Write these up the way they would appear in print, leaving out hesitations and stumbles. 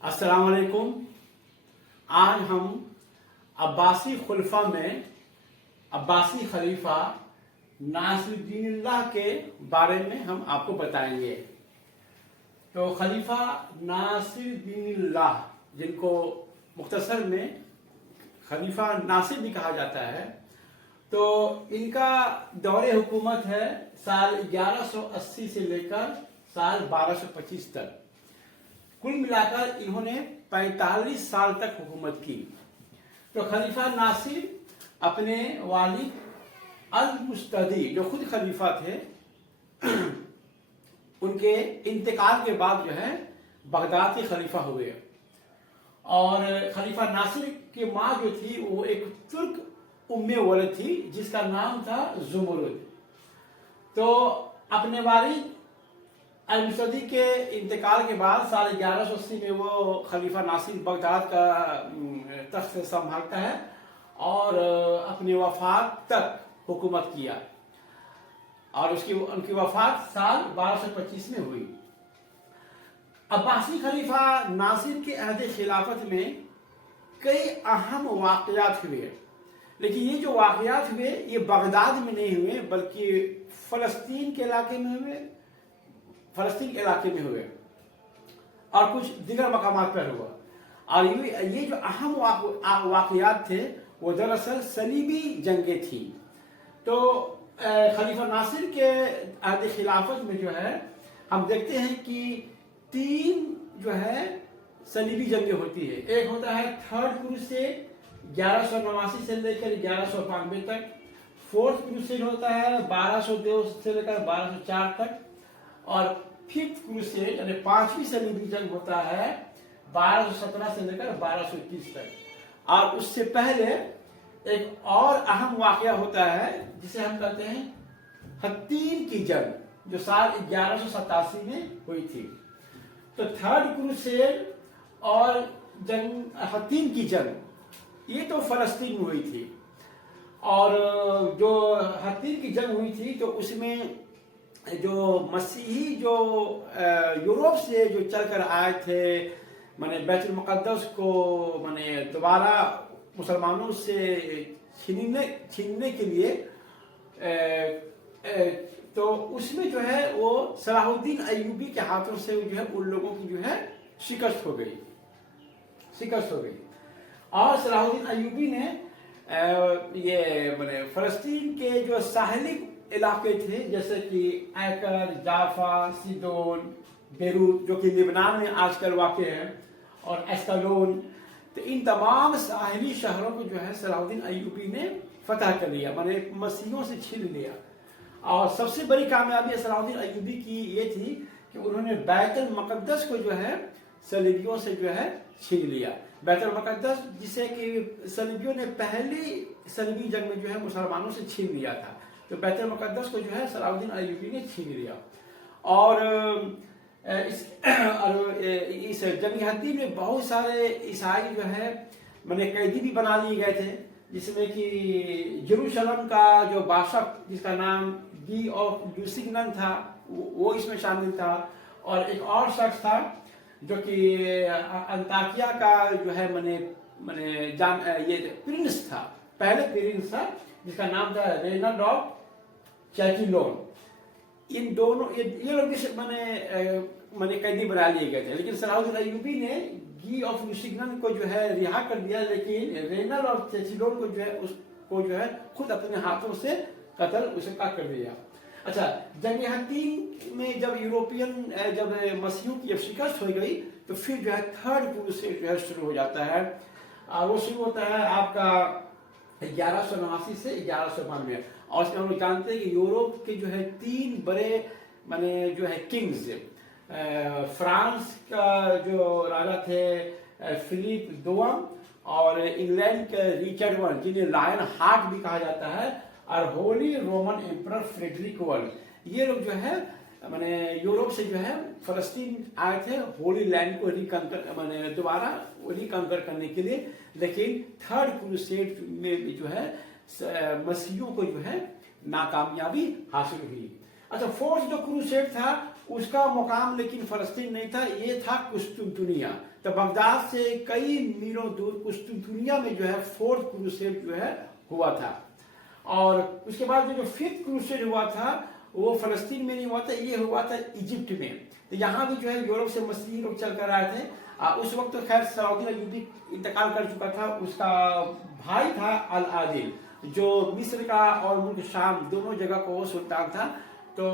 अस्सलाम वालेकुम। आज हम अब्बासी खुलफा में अब्बासी खलीफा नासिरुद्दीन के बारे में हम आपको बताएंगे। तो खलीफा नासिरुद्दीन जिनको मुख्तसर में खलीफा नासिर भी कहा जाता है, तो इनका दौरे हुकूमत है साल 1180 से लेकर साल 1225 तक। कुल मिलाकर इन्होंने 45 साल तक हुकूमत की। तो खलीफा नासिर अपने वालिद अल मुस्तदी, जो खुद खलीफा थे, उनके इंतकाल के बाद जो है बगदाद के खलीफा हुए। और खलीफा नासिर की माँ जो थी वो एक तुर्क उम्मे वलद थी जिसका नाम था जुमरुद। तो अपने वालिद अल मुस्तदी के इंतकाल के बाद साल 1180 में वो खलीफा नासिर बगदाद का तख्त संभालता है और अपनी वफात तक हुकूमत किया। और उनकी वफात साल 1225 में हुई। अब्बासी खलीफा नासिर के अहद खिलाफत में कई अहम वाक़यात हुए, लेकिन ये जो वाक़यात हुए ये बगदाद में नहीं हुए बल्कि फ़लस्तीन के इलाके में हुए और कुछ दीगर मकामात पर हुआ। और ये जो अहम वाक़यात थे वो दरअसल सलीबी जंगें थी। तो खलीफा नासिर के अहद खिलाफत में जो है हम देखते हैं कि 3 जो है सलीबी जंगें होती है। एक होता है थर्ड क्रूसेड 1189 से लेकर 1192 तक। फोर्थ क्रूसेड होता है 1202 से लेकर 1204 तक। और फिफ्थ क्रूसेड यानी 5वीं सलीबी जंग होता है 1217 से लेकर 1221 तक। और उससे पहले एक और अहम वाक़या होता है जिसे हम कहते हैं हत्तीन की जंग, जो साल 1187 में हुई थी। तो थर्ड क्रूसेड और हत्तीन की जंग ये तो फलस्तीन में हुई थी। और जो हत्तीन की जंग हुई थी तो उसमें जो मसीही जो यूरोप से जो चलकर आए थे, माने बैतुल मुक़द्दस को माने दोबारा मुसलमानों से छीनने के लिए, तो उसमें जो है वो सलाहुद्दीन अय्यूबी के हाथों से जो है उन लोगों की जो है शिकस्त हो गई। और सलाहुद्दीन अय्यूबी ने ये माने फ़लस्तीन के जो साहली इलाके थे जैसे कि ऐकर, जाफा, सीदोन, बेरूत जो कि लिबनान में आजकल वाक़ है, और एस्कलोन, तो इन तमाम साहली शहरों को जो है सलाहुद्दीन अय्यूबी ने फतह कर लिया, माने मसीहों से छीन लिया। और सबसे बड़ी कामयाबी सलाहुद्दीन अय्यूबी की ये थी कि उन्होंने बैतुल मुक़द्दस को जो है सलीबियों से जो है छीन लिया। बैतुल मुक़द्दस जिसे कि सलीबियों ने पहली सलीबी जंग में जो है मुसलमानों से छीन लिया था, तो बैतुल मुक़द्दस को जो है सलाहुद्दीन अय्यूबी ने छीन लिया। और इस जंग हत्ती में बहुत सारे ईसाई जो है मैंने कैदी भी बना लिए गए थे, जिसमें कि जेरूशलम का जो बादशाह जिसका नाम डी ऑफ ल्यूसिग्नन था वो इसमें शामिल था। और एक और शख्स था जो कि अंताकिया का जो है ये प्रिंस था, पहले प्रिंस था जिसका नाम था रेनल्ड ऑफ चैटिलोन। इन दोनों ये लोग भी कैदी बना लिए गए थे, लेकिन सलाहुद्दीन अय्यूबी ने गी ऑफ ल्यूसिग्नन को जो है रिहा कर दिया, लेकिन रेनल्ड ऑफ चैटिलोन को जो है उसको जो है खुद अपने हाथों से उसका कर दिया। अच्छा, जंग हत्तीन में जब मसीहों की शिकस्त हो गई तो फिर जो है थर्ड क्रूसेड जो है शुरू हो जाता है। और वो शुरू होता है आपका 1189 से 1192। और उसमें हम लोग जानते हैं कि यूरोप के जो है 3 बड़े जो है किंग्स, फ्रांस का जो राजा थे फिलिप दोम, और इंग्लैंड के रिचर्ड I जिन्हें लायन हार्ट भी कहा जाता है, और holy Roman emperor Frederick I, ये लोग जो है यूरोप से जो है फ़लस्तीन आए थे होली लैंड को दोबारा रिकंकर करने के लिए। लेकिन थर्ड क्रूसेड में भी जो है मसीहियों को जो है नाकामयाबी हासिल हुई। अच्छा, फोर्थ जो क्रूसेड था उसका मुकाम लेकिन फलस्तीन नहीं था, ये था कुस्तुनतुनिया। तो बगदाद से कई मीलों दूर कुस्तुनतुनिया में जो है फोर्थ क्रूसेड जो है हुआ था। और उसके बाद जो फिफ्थ क्रूसेड हुआ था वो फलस्तीन में नहीं हुआ था, ये हुआ था इजिप्ट में। तो यहाँ भी जो है यूरोप से मसीही लोग चल कर आए थे। उस वक्त तो खैर सलाउद्दीन अय्यूबी इंतकाल कर चुका था, उसका भाई था अल आदिल जो मिस्र का और मुल्क शाम दोनों जगह को वो सुल्तान था। तो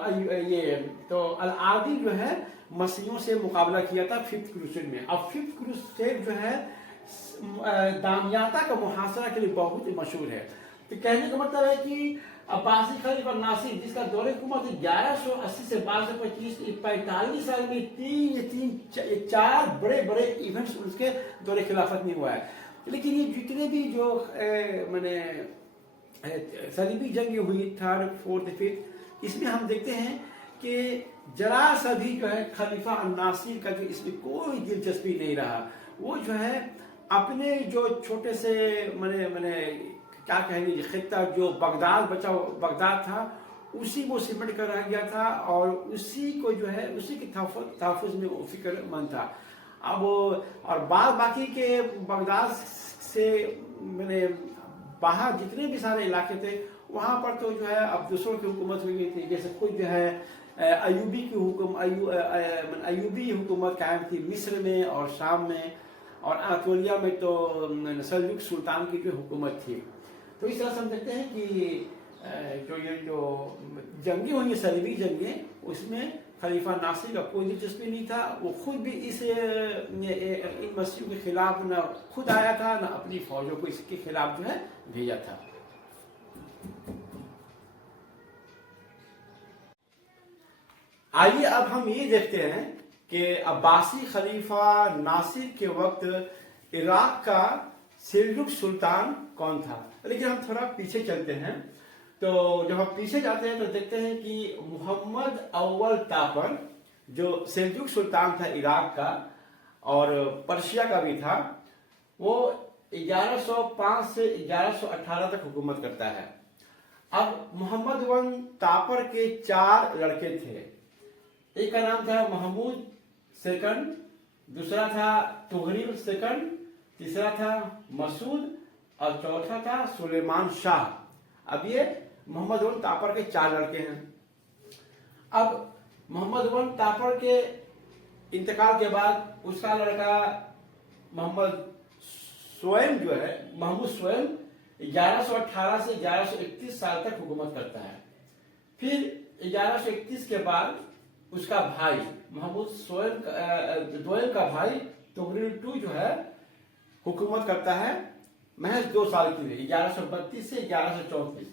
अल आदिल जो है मसीहियों से मुकाबला किया था फिफ्थ क्रूसेड में। अब फिफ्थ क्रूसेड जो है दामियाता का मुहासरा के लिए बहुत मशहूर है। तो कहने का मतलब है कि अब्बासी खलीफा नासिर जिसका दौरे हुकूमत 1180 से 1225, 45 साल में चार बड़े बड़े इवेंट्स उसके दौरे खिलाफत में हुआ है। लेकिन ये जितने भी जो मैंने सलीबी जंग हुई थर्ड फोर्थ फिफ्थ, इसमें हम देखते हैं कि जरा सा भी जो है खलीफा नासिर का जो इसमें कोई दिलचस्पी नहीं रहा। वो जो है अपने जो छोटे से मैंने क्या कहेंगे खित्ता जो बगदाद था उसी को सिमट कर रह गया था और उसी को जो है उसी के तहफ़्फ़ुज़ में वो फिक्रमंद था। अब और बाकी के बगदाद से मैंने बाहर जितने भी सारे इलाके थे वहाँ पर तो जो है अब दूसरों की हुकूमत हुई गई थी। जैसे खुद जो है अयूबी हुकूमत कायम थी मिस्र में और शाम में, और अनातोलिया में तो सल्जुक सुल्तान की जो हुकूमत थी। तो इस तरह से हम देखते हैं कि जो जंगी हुई सलीबी जंगें उसमें खलीफा नासिर का कोई दिलचस्पी नहीं था। वो खुद भी इन मसीहों के खिलाफ न खुद आया था न अपनी फौजों को इसके खिलाफ जो है भेजा था। आइए अब हम ये देखते हैं कि अब्बासी खलीफा नासिर के वक्त इराक का सेल्जुक सुल्तान कौन था। लेकिन हम थोड़ा पीछे चलते हैं। तो जब हम पीछे जाते हैं तो देखते हैं कि मोहम्मद अव्वल तापर जो सेल्जुक सुल्तान था इराक का और पर्शिया का भी था, वो 1105 से 1118 तक हुकूमत करता है। अब मोहम्मद अव्वल तापर के 4 लड़के थे। एक का नाम था महमूद सेकंड, दूसरा था तुगरिल सेकंड, तीसरा था मसूद और चौथा था सुलेमान शाह। अब ये मोहम्मद अव्वल तापर के 4 लड़के हैं। अब मोहम्मद अव्वल तापर के इंतकाल के बाद उसका लड़का मोहम्मद स्वयं जो है महमूद स्वयं 1118 से 1131 साल तक हुकूमत करता है। फिर 1131 के बाद उसका भाई महमूद स्वयं का भाई तुगरिल II जो है हुकूमत करता है महज 2 साल के लिए 1132 से 1134।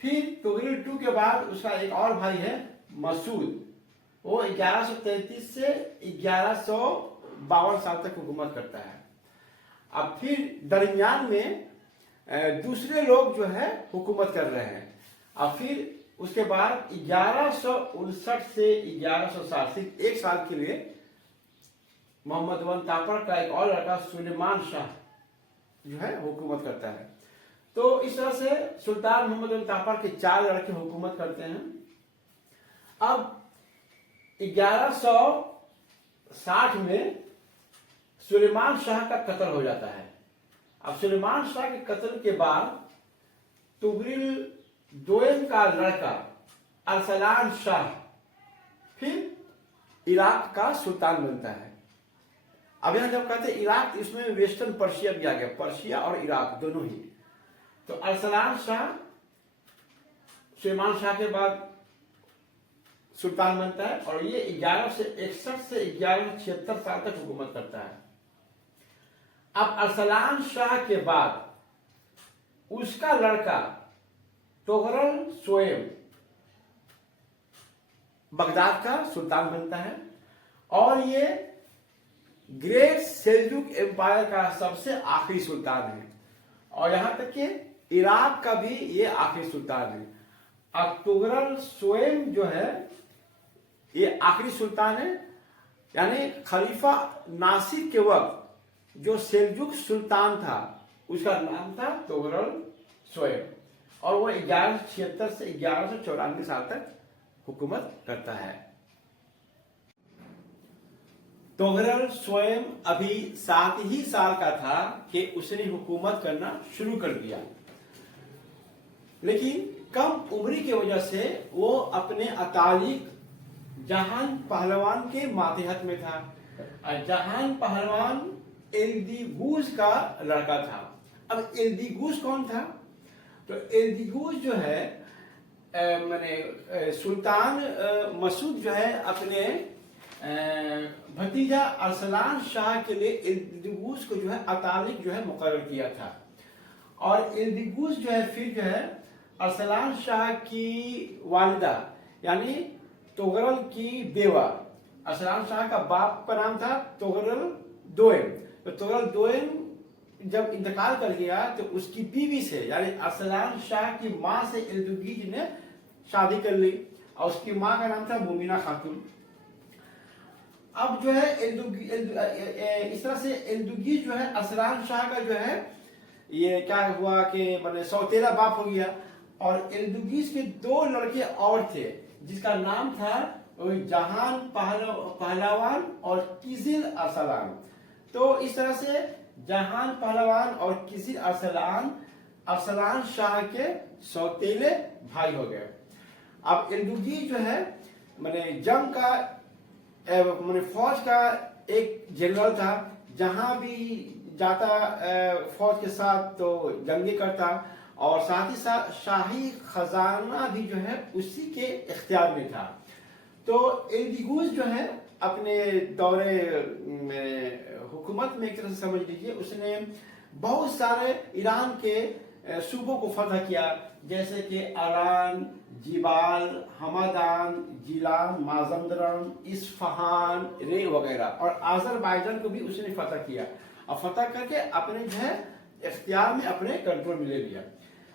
फिर तुगरिल II के बाद उसका एक और भाई है मसूद, वो 1133 से 1152 साल तक हुकूमत करता है। अब फिर दरमियान में दूसरे लोग जो है हुकूमत कर रहे हैं। अब फिर उसके बाद 1159 से 1160 सिर्फ 1 साल के लिए मोहम्मद अव्वल तापर का एक और लड़का सुलेमान शाह जो है हुकूमत करता है। तो इस तरह से सुल्तान मोहम्मद अव्वल तापर के 4 लड़के हुकूमत करते हैं। अब 1160 में सुलेमान शाह का कत्ल हो जाता है। अब सुलेमान शाह के कत्ल के बाद तुगरिल II का लड़का अरसलान शाह फिर इराक का सुल्तान बनता है। अब यहां जब कहते हैं इराक, इसमें वेस्टर्न पर्शिया भी आ गया, पर्शिया और इराक दोनों ही। तो अरसलान शाह सुलेमान शाह के बाद सुल्तान बनता है और ये 1161 से 1176 साल तक हुकूमत करता है। अब अरसलान शाह के बाद उसका लड़का तोगरल स्वयं बगदाद का सुल्तान बनता है और ये ग्रेट सेल्जुक एम्पायर का सबसे आखिरी सुल्तान है और यहां तक कि इराक का भी ये आखिरी सुल्तान है। अब तुगरल स्वयं जो है ये आखिरी सुल्तान है, यानी खलीफा नासिर के वक्त जो सेल्जुक सुल्तान था उसका नाम था तुगरल स्वयं और वो 1176 से 1194 साल तक हुकूमत करता है। तोगरल स्वयं अभी 7 ही साल का था कि उसने हुकूमत करना शुरू कर दिया, लेकिन कम उम्र की वजह से वो अपने अतालिक जहान पहलवान के मातहत में था। जहान पहलवान एल्दीगूज का लड़का था। अब एल्दीगूज कौन था? तो एल्दीगूज जो है मैंने सुल्तान मसूद जो है अपने भतीजा अरसलान शाह के लिए एल्दीगूज को जो है अतालिक जो है मुकर्रर किया था। और एल्दीगूज जो है फिर जो है अरसलान शाह की वालिदा यानी तोगरल की बेवा, अरसलान शाह का बाप का नाम था तोगरल दोयम। तो तोगरल दोयम जब इंतकाल कर गया तो उसकी बीवी से यानी अरसलान शाह की माँ से एल्दुगीज ने शादी कर ली और उसकी माँ का नाम था मुमिना खातून। अब जो है इस तरह से एल्दुगीज जो है अरसलान शाह का जो है ये क्या हुआ कि मैंने सौतेला बाप हो गया। और एल्दुगीज के 2 लड़के और थे जिसका नाम था जहान पहलवान और किजिल अरसलान। तो इस तरह से जहान पहलवान और किजिल अरसलान अरसलान शाह के सौतेले भाई हो गए। अब एल्दुगीज जो है मैंने जंग का मैंने फौज का एक जनरल था, जहां भी जाता फौज के साथ तो जंगी करता और साथ ही साथ शाही खजाना भी जो है उसी के इख्तियार में था। तो एल्दीगूज जो है अपने दौरे हुकूमत में एक तरह से समझ लीजिए उसने बहुत सारे ईरान के सूबों को फतह किया, जैसे कि अरान, जिबाल, हमादान, जिलान, माजंदरन, इस्फहान, रे वगैरह, और आज़रबाईजान को भी उसने फतह किया और फतह करके अपने जो है इख्तियार में अपने कंट्रोल में ले लिया।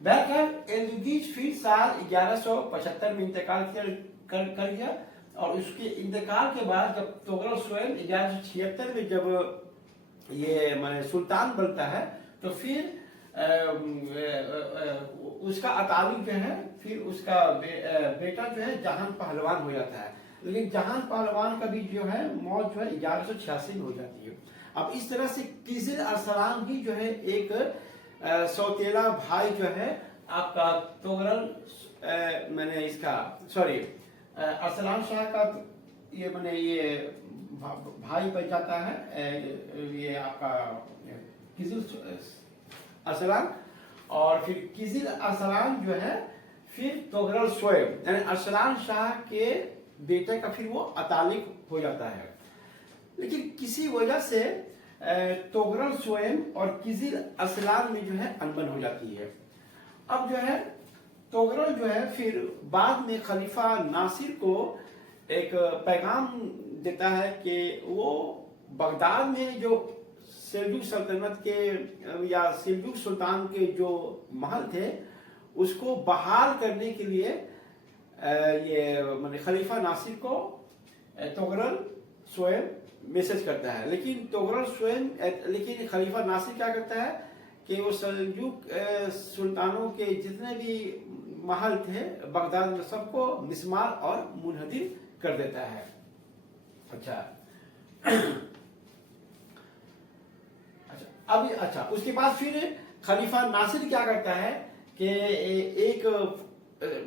बहरकैफ एल्दुगीज फिर साल 1175 में इंतकाल कर गया और उसके इंतकाल के बाद जब तोगरल स्वयं 1176 में जब ये माने सुल्तान बनता है तो फिर उसका अतालिक जो है फिर उसका बेटा जो है जहान पहलवान हो जाता है। लेकिन जहान पहलवान का भी जो है मौत जो है 1186 में हो जाती है। अब इस तरह से किजिल अरसलान भी जो है एक सौतेला भाई जो है आपका तोगरल मैंने इसका सॉरी अरसलान शाह का ये मैंने ये भाई बन जाता है ये आपका किजिल अरसलान। और फिर किजिल अरसलान जो है फिर तोगरल स्वयं यानी अरसलान शाह के बेटे का फिर वो अतालिक हो जाता है। लेकिन किसी वजह से तोगरल स्वयं और किजिल अरसलान में जो है अनबन हो जाती है। अब जो है तोगरल जो है फिर बाद में खलीफा नासिर को एक पैगाम देता है कि वो बगदाद में जो सेल्जुक सल्तनत के या सेल्जुक सुल्तान के जो महल थे उसको बहाल करने के लिए ये माने खलीफा नासिर को तोगरल स्वयं मैसेज करता है। लेकिन खलीफा नासिर क्या करता है कि वो सेल्जुक सुल्तानों के जितने भी महल थे बगदाद में सबको मिस्मार और मुनहदिम कर देता है। अच्छा उसके बाद फिर खलीफा नासिर क्या करता है कि एक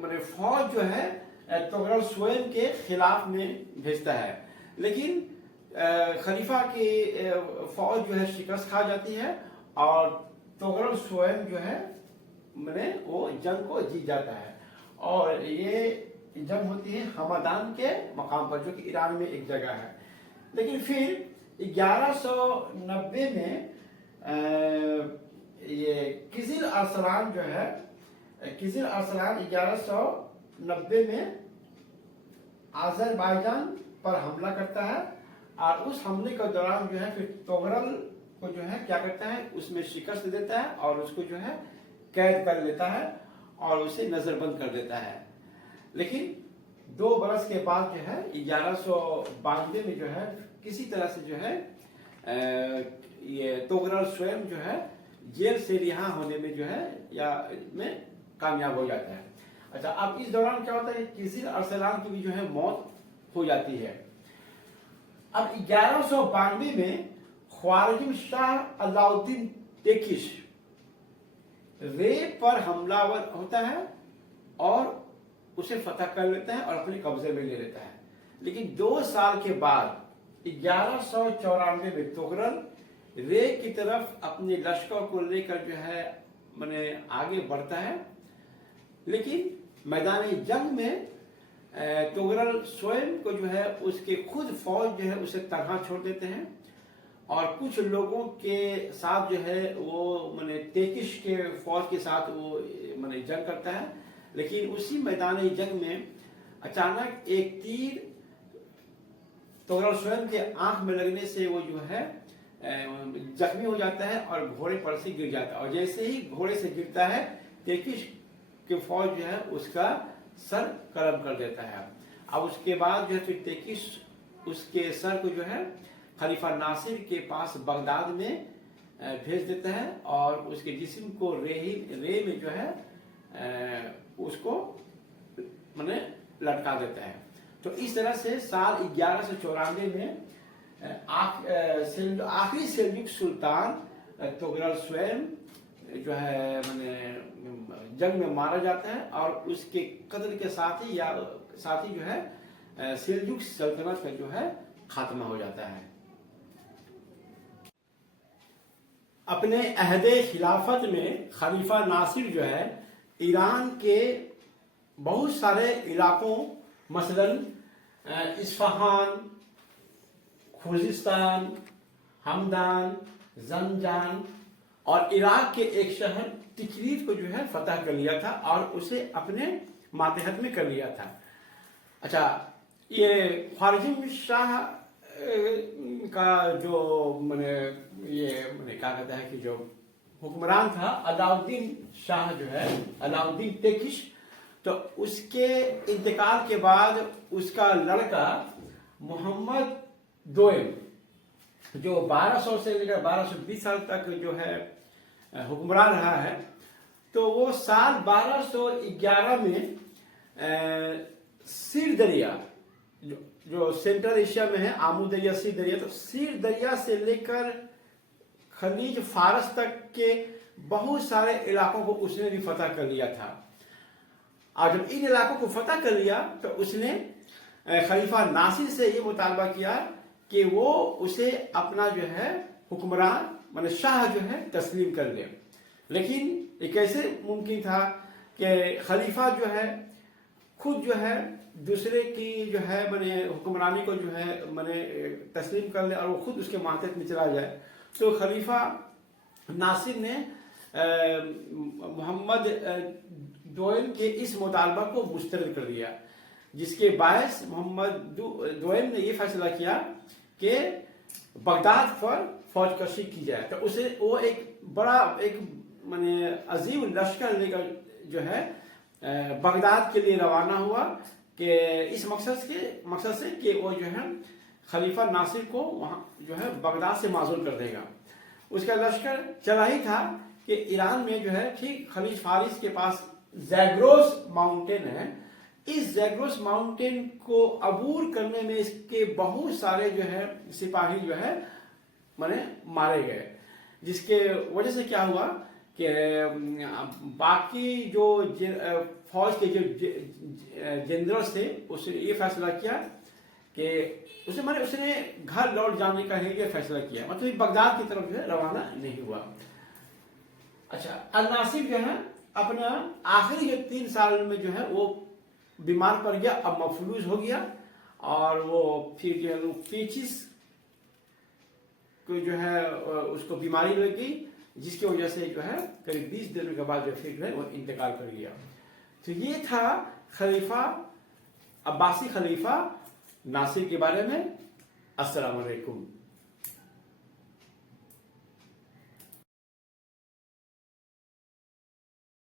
माने फौज जो है तोगरल स्वयं के खिलाफ में भेजता है। लेकिन खलीफा की फौज जो है शिकस्त खा जाती है और तोगरल स्वयं जो है मैंने वो जंग को जीत जाता है। और ये जंग होती है हमादान के मकाम पर जो कि ईरान में एक जगह है। लेकिन फिर 1190 में ये किजिल अरसलान जो है किजिल अरसलान 1190 में आज़रबाईजान पर हमला करता है और उस हमले के दौरान जो है फिर तोगरल को जो है क्या करता है उसमें शिकस्त देता है और उसको जो है कैद कर लेता है और उसे नजरबंद कर देता है। लेकिन 2 बरस के बाद जो है 1192 में जो है किसी तरह से जो है ये तोगरल स्वयं जो है जेल से रिहा होने में जो है या में कामयाब हो जाता है। अच्छा, अब इस दौरान क्या होता है, किसी अरसलान की भी जो है मौत हो जाती है। अब 1192 में ख्वारिज़म शाह अलाउद्दीन तेकिश रे पर हमलावर होता है और उसे फतह कर लेता है और अपने कब्जे में ले लेता है। लेकिन 2 साल के बाद 1194 में तुगरल रे की तरफ अपने लश्कर को लेकर जो है माने आगे बढ़ता है, लेकिन मैदानी जंग में तुगरल स्वयं को जो है उसके खुद फौज जो है उसे तनहा छोड़ देते हैं और कुछ लोगों के साथ जो है वो माने तेकिश के फौज के साथ वो माने जंग करता है। लेकिन उसी मैदानी जंग में अचानक एक तीर तुगरल स्वयं के आंख में लगने से वो जो है जख्मी हो जाता है और घोड़े पर से गिर जाता है, और जैसे ही घोड़े से गिरता है तेकिश के फौज जो है उसका सर कलम कर देता है। अब उसके बाद जो है फिर तेकिश उसके सर को जो है खलीफा नासिर के पास बगदाद में भेज देता है और उसके जिस्म को रे में जो है उसको माने लटका देता है। तो इस तरह से साल 1194 में आखिरी सेल्जुक सुल्तान तुगरल स्वयं जो है माने जंग में मारा जाता है और उसके कत्ल के साथ ही जो है सेल्जुक सल्तनत का जो है खात्मा हो जाता है। अपने अहदे खिलाफत में खलीफा नासिर जो है ईरान के बहुत सारे इलाकों मसलन इस्फहान, खुजिस्तान, हमदान, जंजान और इराक के एक शहर तिकरीत को जो है फतह कर लिया था और उसे अपने मातहत में कर लिया था। अच्छा, ये ख्वारिज़म शाह का जो माने क्या कहता है कि जो हुक्मरान था अलाउद्दीन शाह जो है अलाउद्दीन तेकिश, तो उसके इंतकाल के बाद उसका लड़का मोहम्मद दोयम जो 1200 से लेकर 1220 साल तक जो है हुक्मरान रहा है, तो वो साल 1211 में सीर दरिया जो सेंट्रल एशिया में है, आमू दरिया, सीर दरिया, तो सीर दरिया से लेकर खलीज फारस तक के बहुत सारे इलाकों को उसने भी फतह कर लिया था। और जब इन इलाकों को फतह कर लिया तो उसने खलीफा नासिर से ये मुतालबा किया कि वो उसे अपना जो है हुक्मरान माने शाह जो है तस्लीम कर ले। लेकिन ये कैसे मुमकिन था कि खलीफा जो है खुद जो है दूसरे की जो है माने हुक्मरानी को जो है माने तस्लीम कर ले और वो खुद उसके मातहत में चला जाए। तो खलीफा नासिर ने मोहम्मद दोयम के इस मुतालबा को मुस्तरद कर दिया, जिसके बायस मोहम्मद दोयम ने यह फैसला किया कि बगदाद पर फौज कशी की जाए। तो उसे वो एक बड़ा एक माने अजीम लश्कर लेकर जो है बगदाद के लिए रवाना हुआ कि इस मकसद से कि वो जो है खलीफा नासिर को वहाँ जो है बगदाद से माजूल कर देगा। उसका लश्कर चला ही था कि ईरान में जो है ठीक खलीज फारिस के पास जैग्रोस माउंटेन है, इस जैग्रोस माउंटेन को अबूर करने में इसके बहुत सारे जो है सिपाही जो है माने मारे गए, जिसके वजह से क्या हुआ कि बाकी जो फौज के जो जनरल्स थे उसने ये फैसला किया कि उसने घर लौट जाने का ये फैसला किया, मतलब बगदाद की तरफ जो है रवाना नहीं हुआ। अच्छा, अल नासिर जो है अपना आखिरी जो 3 साल में जो है वो बीमार पड़ गया, अब मफलूज हो गया और वो फिर जो है पेचिस को जो है उसको बीमारी लग गई, जिसकी वजह से जो है करीब 20 दिनों के बाद जो फिर जो है वो इंतकाल कर गया। तो ये था खलीफा अब्बासी खलीफा नासिर के बारे में। अस्सलाम वालेकुम।